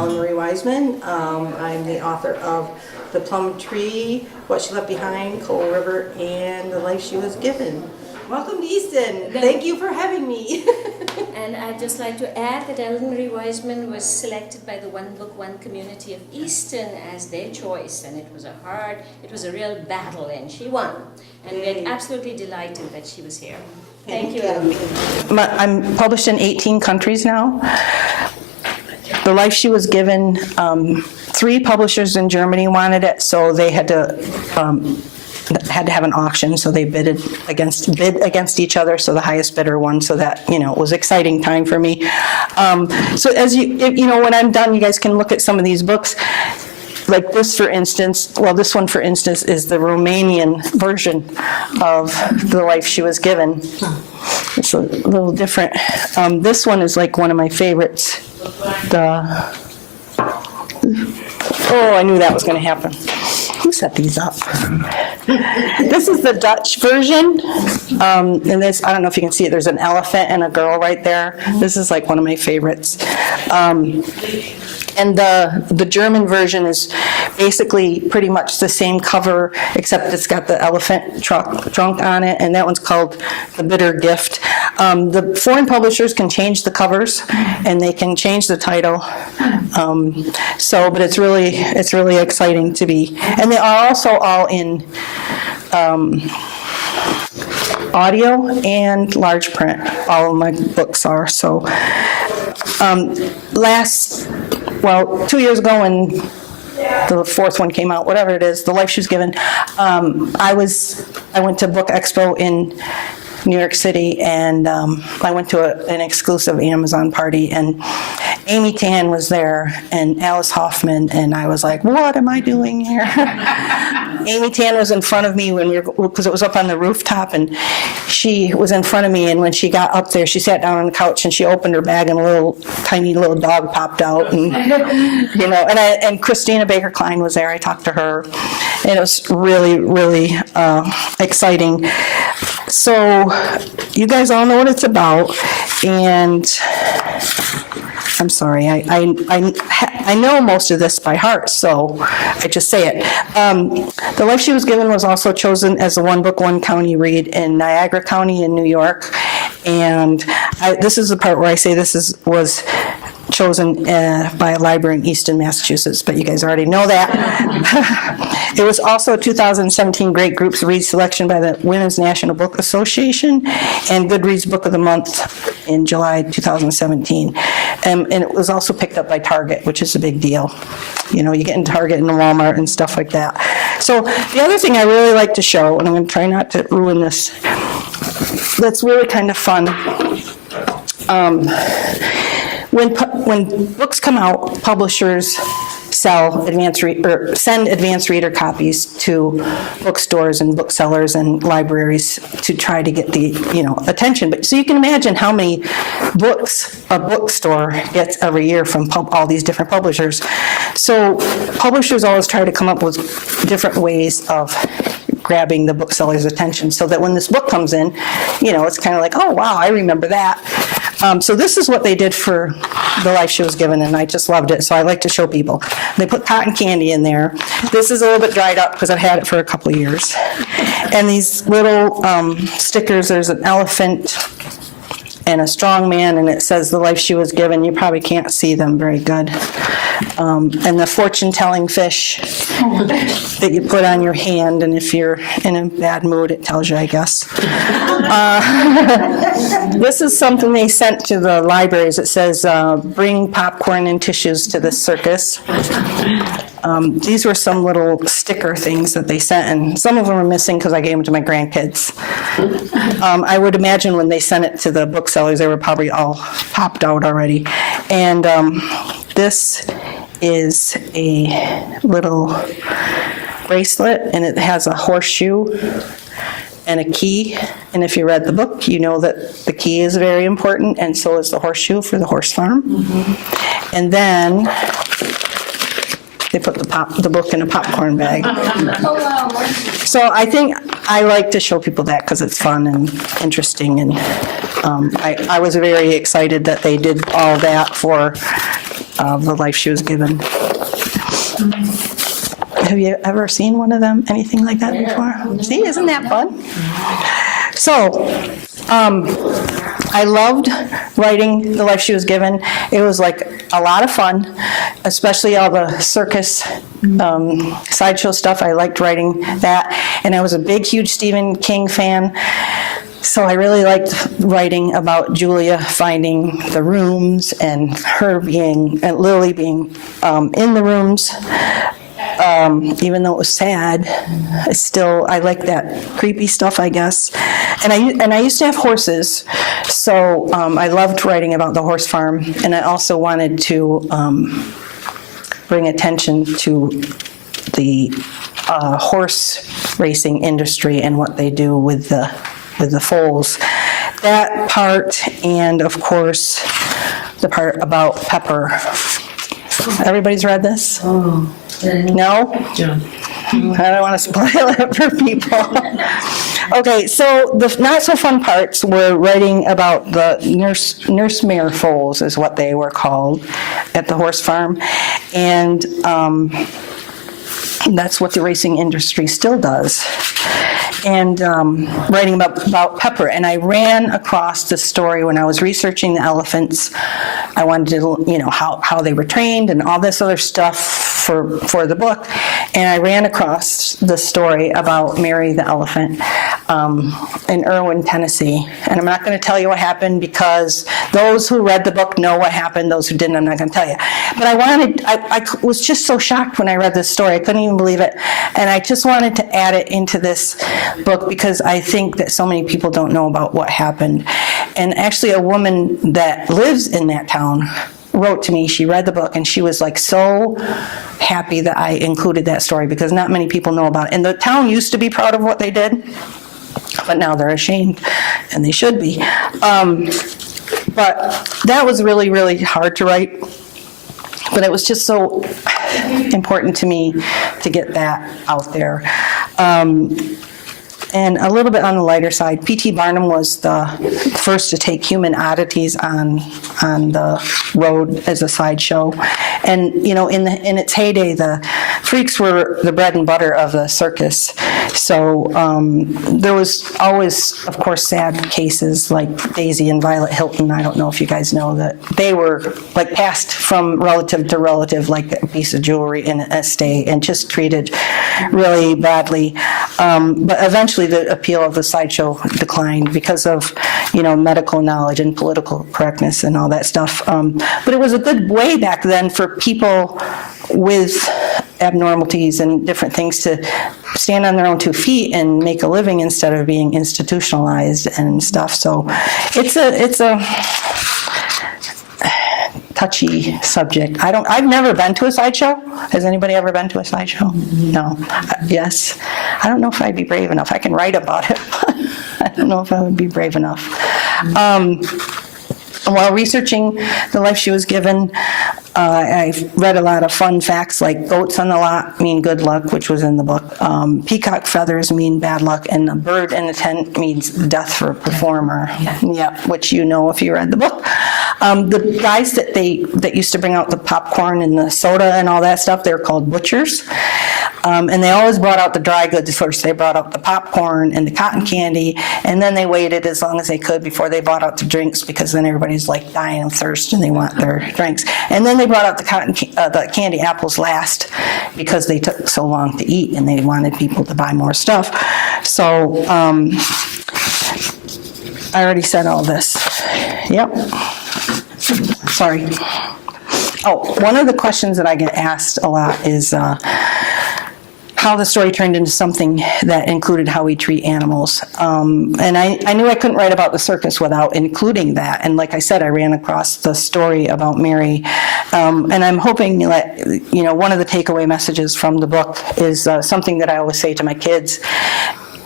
Ellen Marie Wiseman. I'm the author of The Plum Tree, What She Left Behind, Coal River, and The Life She Was Given. Welcome to Easton. Thank you for having me. And I'd just like to add that Ellen Marie Wiseman was selected by the One Book One community of Easton as their choice, and it was a real battle, and she won. And we're absolutely delighted that she was here. Thank you, Ellen. I'm published in 18 countries now. The Life She Was Given, 3 publishers in Germany wanted it, so they had to have an auction, so they bid against each other, so the highest bidder won, so that, it was exciting time for me. So as when I'm done, you guys can look at some of these books. Like this, for instance, this one, for instance, is the Romanian version of The Life She Was Given. It's a little different. This one is like one of my favorites. I knew that was going to happen. Who set these up? This is the Dutch version. And this, I don't know if you can see it, there's an elephant and a girl right there. This is like one of my favorites. And the German version is basically pretty much the same cover, except it's got the elephant trunk on it, and that one's called The Bitter Gift. The foreign publishers can change the covers, and they can change the title. But it's really exciting to be. And they are also all in audio and large print. All of my books are. So 2 years ago when the 4th one came out, whatever it is, The Life She Was Given, I went to Book Expo in New York City, and I went to an exclusive Amazon party, and Amy Tan was there, and Alice Hoffman, and I was like, what am I doing here? Amy Tan was in front of me because it was up on the rooftop, and she was in front of me, and when she got up there, she sat down on the couch, and she opened her bag, and a tiny little dog popped out, and and Christina Baker Klein was there. I talked to her, and it was really, really exciting. So you guys all know what it's about, and I'm sorry, I know most of this by heart, so I just say it. The Life She Was Given was also chosen as a One Book One County read in Niagara County in New York, and this is the part where I say was chosen by a library in Easton, Massachusetts, but you guys already know that. It was also a 2017 Great Groups Read selection by the Women's National Book Association and Goodreads Book of the Month in July 2017. And it was also picked up by Target, which is a big deal. You get in Target and Walmart and stuff like that. So the other thing I really like to show, and I'm going to try not to ruin this, that's really kind of fun. When books come out, publishers send advanced reader copies to bookstores and booksellers and libraries to try to get the attention. But so you can imagine how many books a bookstore gets every year from all these different publishers. So publishers always try to come up with different ways of grabbing the bookseller's attention, so that when this book comes in, it's kind of like, oh wow, I remember that. So this is what they did for The Life She Was Given, and I just loved it, so I like to show people. They put cotton candy in there. This is a little bit dried up because I've had it for a couple of years. And these little stickers, there's an elephant and a strong man, and it says The Life She Was Given. You probably can't see them very good. And the fortune-telling fish that you put on your hand, and if you're in a bad mood, it tells you, I guess. This is something they sent to the libraries. It says, bring popcorn and tissues to the circus. These were some little sticker things that they sent, and some of them are missing because I gave them to my grandkids. I would imagine when they sent it to the booksellers, they were probably all popped out already. And this is a little bracelet, and it has a horseshoe and a key. And if you read the book, you know that the key is very important, and so is the horseshoe for the horse farm. Mm-hmm. And then they put the book in a popcorn bag. Oh, wow. So I think I like to show people that because it's fun and interesting, and I was very excited that they did all that for of the life she was given. Have you ever seen one of them, anything like that before? See, isn't that fun? So, I loved writing The Life She Was Given. It was like a lot of fun, especially all the circus sideshow stuff. I liked writing that. And I was a big, huge Stephen King fan. So I really liked writing about Julia finding the rooms and her being, and Lily being in the rooms. Even though it was sad, I like that creepy stuff, I guess. And I used to have horses, so I loved writing about the horse farm, and I also wanted to bring attention to the horse racing industry and what they do with the foals. That part, and of course, the part about Pepper. Everybody's read this? Oh. No? John. I don't want to spoil it for people. Okay, so the not so fun parts were writing about the nursemare foals, is what they were called at the horse farm. And that's what the racing industry still does. And writing about Pepper. And I ran across this story when I was researching the elephants. I wanted to, how they were trained and all this other stuff for the book. And I ran across the story about Mary the elephant in Irwin, Tennessee. And I'm not going to tell you what happened because those who read the book know what happened. Those who didn't, I'm not going to tell you. But I was just so shocked when I read this story. I couldn't even believe it. And I just wanted to add it into this book because I think that so many people don't know about what happened. And actually a woman that lives in that town wrote to me. She read the book and she was like so happy that I included that story because not many people know about it. And the town used to be proud of what they did, but now they're ashamed, and they should be. But that was really, really hard to write. But it was just so important to me to get that out there. And a little bit on the lighter side, P.T. Barnum was the first to take human oddities on the road as a sideshow. And, in its heyday, the freaks were the bread and butter of the circus. So there was always, of course, sad cases like Daisy and Violet Hilton. I don't know if you guys know that they were like passed from relative to relative like a piece of jewelry in an estate and just treated really badly. But eventually the appeal of the sideshow declined because of, medical knowledge and political correctness and all that stuff. But it was a good way back then for people with abnormalities and different things to stand on their own 2 feet and make a living instead of being institutionalized and stuff. So it's a touchy subject. I've never been to a sideshow. Has anybody ever been to a sideshow? No. Yes. I don't know if I'd be brave enough. I can write about it, but I don't know if I would be brave enough. While researching The Life She Was Given, I read a lot of fun facts like goats on the lot mean good luck, which was in the book. Peacock feathers mean bad luck, and a bird in the tent means death for a performer. Yeah, which you know if you read the book. The guys that used to bring out the popcorn and the soda and all that stuff, they were called butchers. And they always brought out the dry goods first. They brought out the popcorn and the cotton candy, and then they waited as long as they could before they brought out the drinks because then everybody's like dying of thirst and they want their drinks. And then they brought out the candy apples last because they took so long to eat and they wanted people to buy more stuff. So I already said all this. Yep. Sorry. Oh, one of the questions that I get asked a lot is how the story turned into something that included how we treat animals. And I knew I couldn't write about the circus without including that. And like I said, I ran across the story about Mary. And I'm hoping that, one of the takeaway messages from the book is something that I always say to my kids,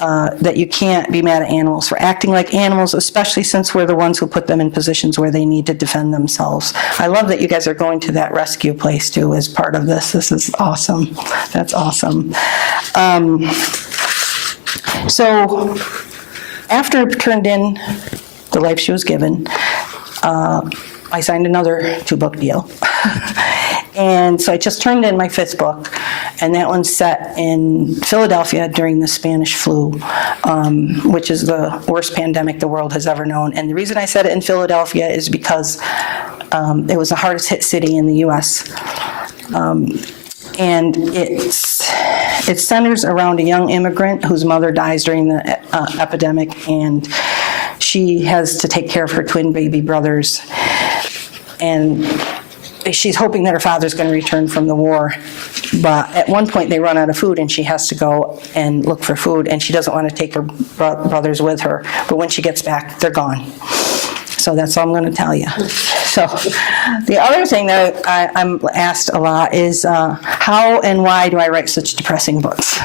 that you can't be mad at animals for acting like animals, especially since we're the ones who put them in positions where they need to defend themselves. I love that you guys are going to that rescue place too as part of this. This is awesome. That's awesome. So after it turned in The Life She Was Given, I signed another 2-book deal. And so I just turned in my 5th book, and that one's set in Philadelphia during the Spanish flu, which is the worst pandemic the world has ever known. And the reason I set it in Philadelphia is because it was the hardest hit city in the U.S. And it centers around a young immigrant whose mother dies during the epidemic, and she has to take care of her twin baby brothers. And she's hoping that her father's going to return from the war. But at one point they run out of food and she has to go and look for food, and she doesn't want to take her brothers with her. But when she gets back, they're gone. So that's all I'm going to tell you. So the other thing that I'm asked a lot is how and why do I write such depressing books?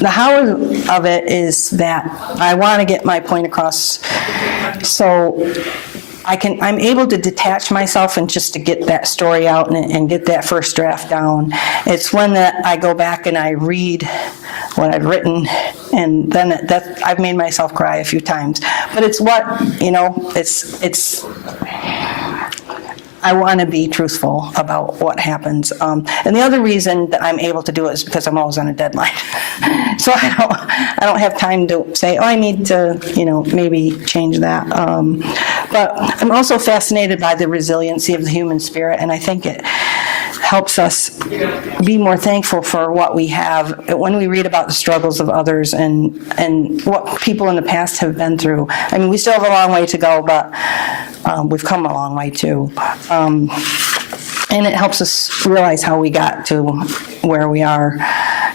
The how of it is that I want to get my point across, so I'm able to detach myself and just to get that story out and get that first draft down. It's when that I go back and I read what I've written, and then I've made myself cry a few times. But it's I want to be truthful about what happens. And the other reason that I'm able to do it is because I'm always on a deadline. So I don't have time to say, I need to, maybe change that. But I'm also fascinated by the resiliency of the human spirit, and I think it helps us be more thankful for what we have when we read about the struggles of others and what people in the past have been through. I mean, we still have a long way to go, but we've come a long way too. And it helps us realize how we got to where we are.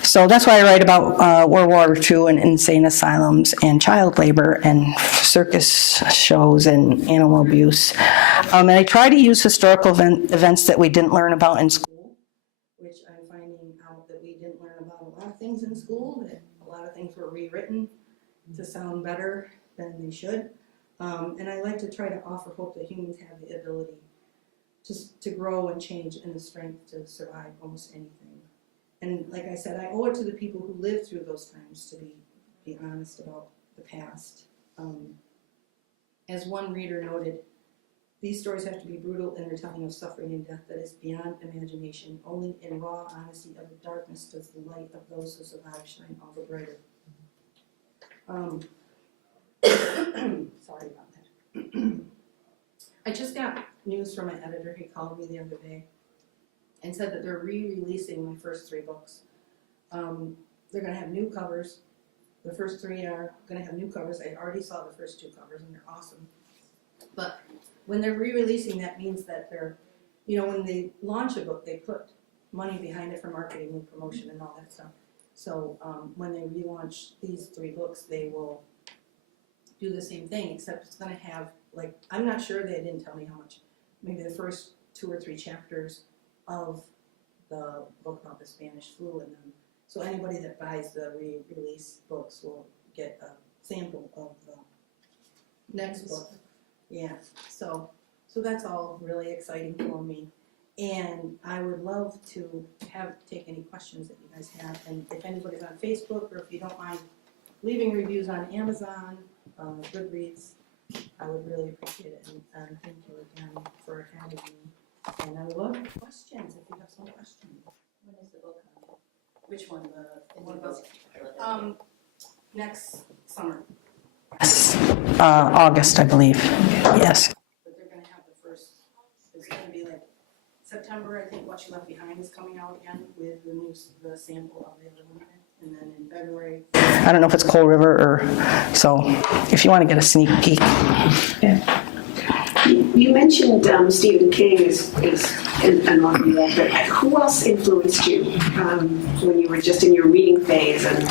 So that's why I write about World War II and insane asylums and child labor and circus shows and animal abuse. And I try to use historical events that we didn't learn about in school, which I'm finding out that we didn't learn about a lot of things in school, that a lot of things were rewritten to sound better than they should. And I like to try to offer hope that humans have the ability to grow and change and the strength to survive almost anything. And like I said, I owe it to the people who lived through those times to be honest about the past. As one reader noted, these stories have to be brutal in their telling of suffering and death that is beyond imagination. Only in raw honesty of the darkness does the light of those who survive shine all the brighter. Sorry about that. I just got news from my editor. He called me the other day and said that they're re-releasing my first 3 books. They're going to have new covers. The first 3 are going to have new covers. I already saw the first 2 covers, and they're awesome. But when they're re-releasing, that means that they're, when they launch a book, they put money behind it for marketing and promotion and all that stuff. So when they relaunch these 3 books, they will do the same thing, except it's going to have, I'm not sure, they didn't tell me how much, maybe the first 2 or 3 chapters of the book about the Spanish flu in them. So anybody that buys the re-release books will get a sample of the next book. Yeah, so that's all really exciting for me. And I would love to take any questions that you guys have. And if anybody's on Facebook, or if you don't mind leaving reviews on Amazon, Goodreads, I would really appreciate it. And thank you again for having me. And I would love questions if you have some questions. When is the book coming? Which one? The One book? Next summer. August, I believe. Yes. But they're gonna have the first, it's gonna be like September, I think What She Left Behind is coming out again with the sample of the other one. And then in February. I don't know if it's Coal River or, so if you want to get a sneak peek. Yeah. You mentioned Stephen King is an author, but who else influenced you when you were just in your reading phase and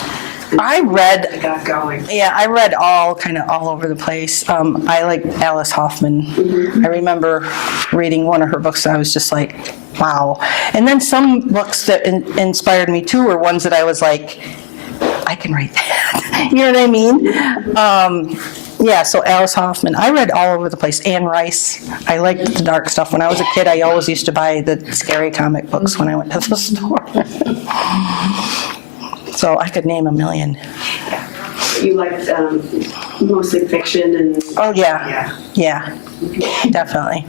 I read, got going? yeah, I read all over the place. I like Alice Hoffman. Mm-hmm. I remember reading one of her books and I was just like, wow. And then some books that inspired me too were ones that I was like, I can write that. You know what I mean? Yeah, so Alice Hoffman. I read all over the place. Anne Rice. I liked the dark stuff. When I was a kid, I always used to buy the scary comic books when I went to the store. So I could name a million. You liked mostly fiction and... Oh, yeah. definitely.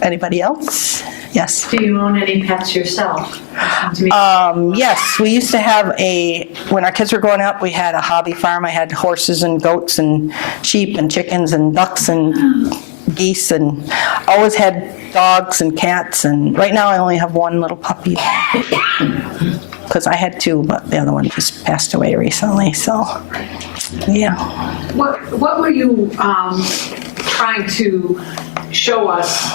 Anybody else? Yes. Do you own any pets yourself? Yes, we used to have when our kids were growing up, we had a hobby farm. I had horses and goats and sheep and chickens and ducks and geese, and always had dogs and cats, and right now I only have one little puppy because I had two, but the other one just passed away recently, so yeah. What were you trying to show us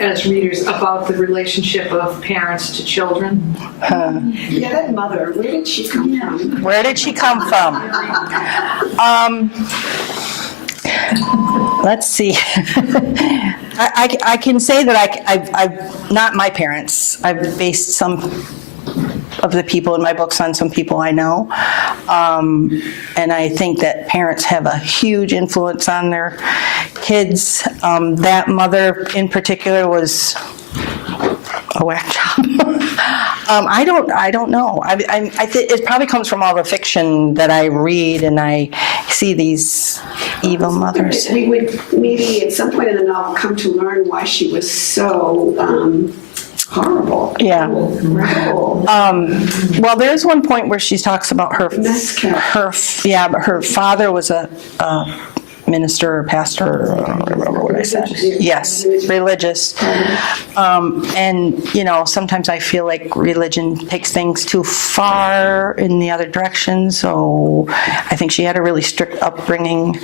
as readers about the relationship of parents to children? Yeah, that mother, where did she come from? Where did she come from? Let's see. I can say that I've not my parents. I've based some of the people in my books on some people I know. And I think that parents have a huge influence on their kids. That mother in particular was a whack job. I don't know. I think it probably comes from all the fiction that I read, and I see these evil mothers. We would maybe at some point in the novel come to learn why she was so horrible. Yeah. Horrible. Well, there's one point where she talks about her father was a minister or pastor, or I don't remember what I said. Yes, religious. And, sometimes I feel like religion takes things too far in the other direction, so I think she had a really strict upbringing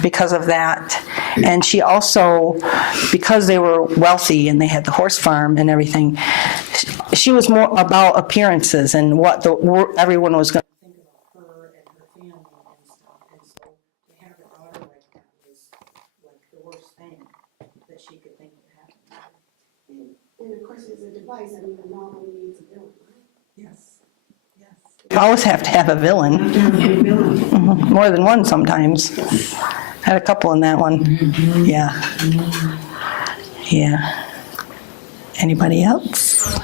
because of that. And she also, because they were wealthy and they had the horse farm and everything, she was more about appearances and what everyone was going to think about her and her family and stuff. And so to have her daughter like that was like the worst thing that she could think would happen. And of course, as a device, I mean, the novel needs a villain, right? Yes. You always have to have a villain. Mhm. More than one sometimes. Had a couple in that one. Yeah. Yeah. Anybody else?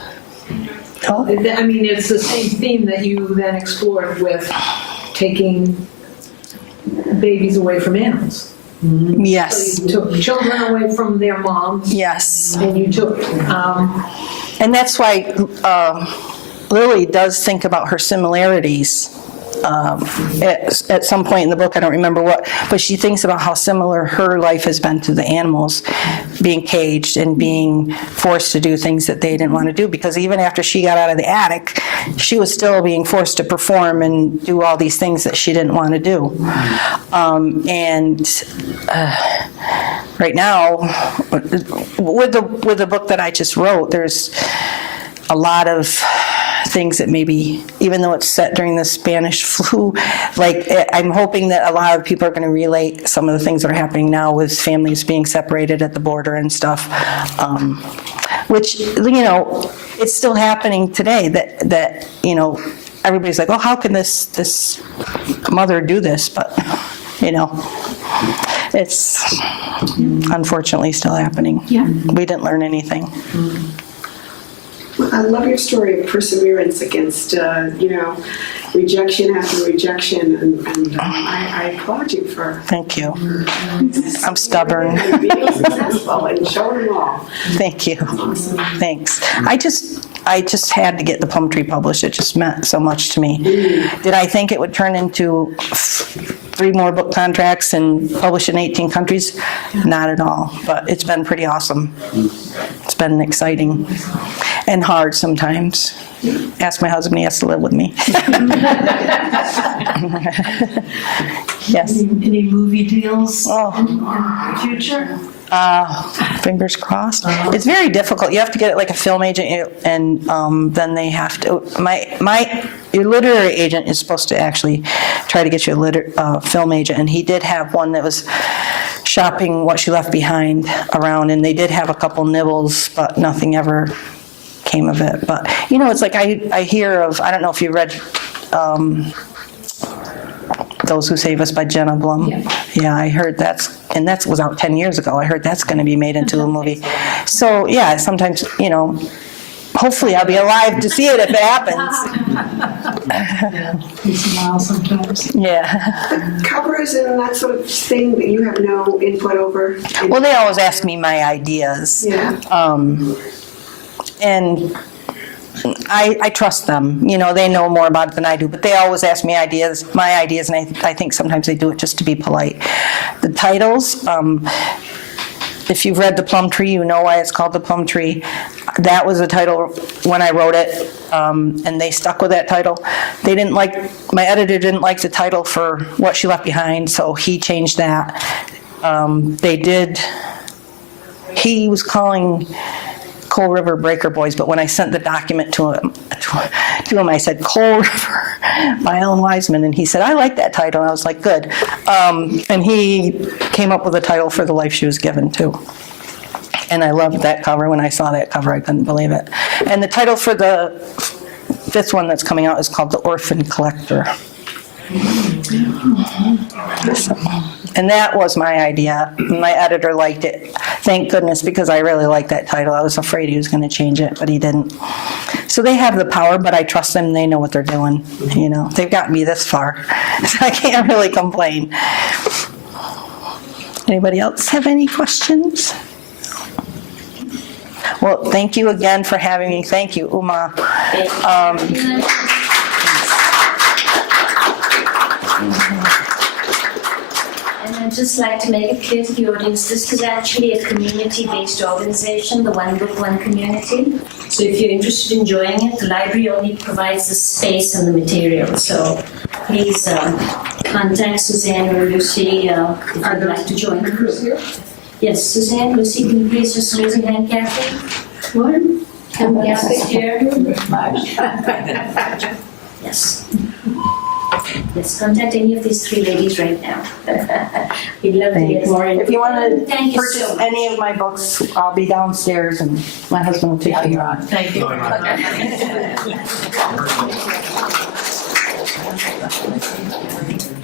I mean, it's the same theme that you then explored with taking babies away from animals. Yes. So you took children away from their moms. Yes. And you took... And that's why Lily does think about her similarities. At some point in the book, I don't remember what, but she thinks about how similar her life has been to the animals, being caged and being forced to do things that they didn't want to do, because even after she got out of the attic, she was still being forced to perform and do all these things that she didn't want to do. Right now, with the book that I just wrote, there's a lot of things that maybe, even though it's set during the Spanish flu, like I'm hoping that a lot of people are going to relate some of the things that are happening now with families being separated at the border and stuff, which, it's still happening today that everybody's like, oh, how can this mother do this? But, it's unfortunately still happening. Yeah. We didn't learn anything. I love your story of perseverance against, rejection after rejection, and I applaud you for. Thank you. I'm stubborn. Being successful and showing them all. Thank you. Awesome. Thanks. I just had to get the Plum Tree published. It just meant so much to me. Did I think it would turn into 3 more book contracts and publish in 18 countries? Not at all. But it's been pretty awesome. It's been exciting and hard sometimes. Ask my husband, he has to live with me. Yes. Any movie deals Oh. in the future? Fingers crossed. It's very difficult. You have to get it like a film agent, and then they have to. Your literary agent is supposed to actually try to get you a film agent, and he did have one that was shopping What She Left Behind around, and they did have a couple nibbles, but nothing ever came of it. But it's like I hear of. I don't know if you read. Those Who Save Us by Jenna Blum. Yeah, I heard that was out 10 years ago. I heard that's going to be made into a movie. So yeah, sometimes, hopefully I'll be alive to see it if it happens. It's a while sometimes. Yeah. Covers and that sort of thing that you have no input over? Well, they always ask me my ideas. Yeah. And I trust them. You know, they know more about it than I do, but they always ask me my ideas, and I think sometimes they do it just to be polite. The titles, if you've read The Plum Tree, you know why it's called The Plum Tree. That was the title when I wrote it, and they stuck with that title. My editor didn't like the title for What She Left Behind, so he changed that. He was calling Coal River Breaker Boys, but when I sent the document to him, I said Coal River by Ellen Wiseman, and he said, I like that title. And I was like, good. And he came up with a title for The Life She Was Given, too. And I loved that cover. When I saw that cover, I couldn't believe it. And the title for the 5th one that's coming out is called The Orphan Collector. And that was my idea. My editor liked it. Thank goodness, because I really liked that title. I was afraid he was going to change it, but he didn't. So they have the power, but I trust them. They know what they're doing. You know, they've got me this far, so I can't really complain. Anybody else have any questions? Well, thank you again for having me. Thank you, Uma. And I'd just like to make it clear to the audience, this is actually a community-based organization, the One Book, One Community. So if you're interested in joining it, the library only provides the space and the material. So please contact Suzanne or Lucy if you'd like to join the group. Yes, Suzanne, Lucy, can you please just raise your hand, Kathy? One. Come Kathy here. Yes. Yes, contact any of these 3 ladies right now. We'd love to get more information. If you want to Thank you purchase so much. any of my books, I'll be downstairs, and my husband will take care of it. Thank you.